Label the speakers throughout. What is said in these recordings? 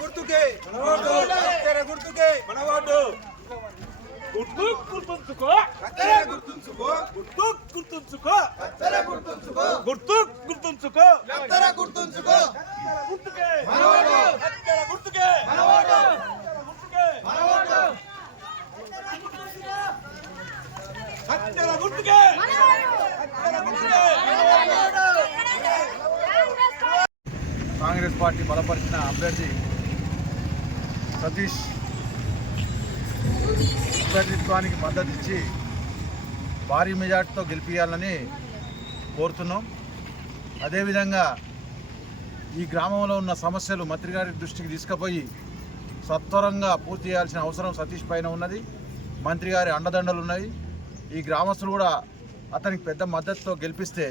Speaker 1: గుర్తుకే. కత్తెర గుర్తుకే.
Speaker 2: మనవాడు గుర్తు గుర్తుంచుకో.
Speaker 1: కత్తెర గుర్తుంచుకో.
Speaker 2: గుర్తు గుర్తుంచుకో.
Speaker 1: కత్తెర గుర్తుంచుకో.
Speaker 2: గుర్తు గుర్తుంచుకో.
Speaker 1: కత్తెర గుర్తుంచుకో.
Speaker 2: గుర్తుకే.
Speaker 1: మనవాడు.
Speaker 2: హత్తెర గుర్తుకే.
Speaker 1: మనవాడు.
Speaker 2: గుర్తుకే.
Speaker 1: మనవాడు.
Speaker 2: హత్తెర గుర్తుకే. హత్తెర గుర్తుకే
Speaker 3: కాంగ్రెస్ పార్టీ బలపరిచిన అభ్యర్థి సతీష్ ప్రతిత్వానికి మద్దతు ఇచ్చి భారీ మెజార్టీతో గెలిపించాలని కోరుతున్నాం. అదేవిధంగా ఈ గ్రామంలో ఉన్న సమస్యలు మంత్రి గారి దృష్టికి తీసుకుపోయి సత్వరంగా పూర్తి చేయాల్సిన అవసరం సతీష్ పైన ఉన్నది. మంత్రి గారి అండదండలు ఉన్నాయి. ఈ గ్రామస్తులు కూడా అతనికి పెద్ద మద్దతుతో గెలిపిస్తే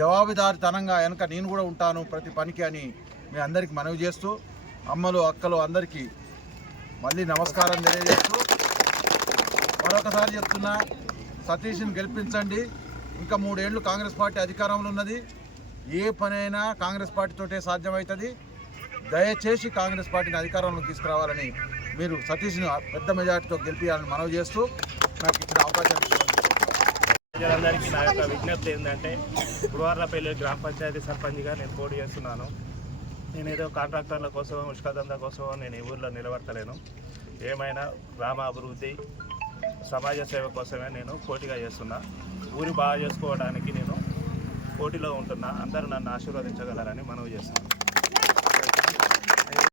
Speaker 3: జవాబుదారితనంగా వెనక నేను కూడా ఉంటాను ప్రతి పనికి అని మీ అందరికీ మనవి చేస్తూ అమ్మలు అక్కలు అందరికీ మళ్ళీ నమస్కారం తెలియజేస్తూ మరొకసారి చెప్తున్నా సతీష్ని గెలిపించండి. ఇంకా మూడేళ్ళు కాంగ్రెస్ పార్టీ అధికారంలో ఉన్నది. ఏ పనైనా కాంగ్రెస్ పార్టీతోటే సాధ్యమవుతుంది దయచేసి కాంగ్రెస్ పార్టీని అధికారంలోకి తీసుకురావాలని మీరు సతీష్ను పెద్ద మెజార్టీతో గెలిపించాలని మనవి చేస్తూ నాకు ఇచ్చిన అవకాశం
Speaker 4: ప్రజలందరికీ నా యొక్క విజ్ఞప్తి ఏంటంటే గురువార్లపల్లి గ్రామ పంచాయతీ సర్పంచ్గా నేను పోటీ చేస్తున్నాను. నేనేదో కాంట్రాక్టర్ల కోసం ఉష్కదంద కోసం నేను ఈ ఊర్లో నిలబడతలేను. ఏమైనా గ్రామ అభివృద్ధి సమాజ సేవ కోసమే నేను పోటీగా చేస్తున్నా. ఊరి బాగా చేసుకోవడానికి నేను పోటీలో ఉంటున్నా. అందరూ నన్ను ఆశీర్వదించగలరని మనవి చేస్తున్నాను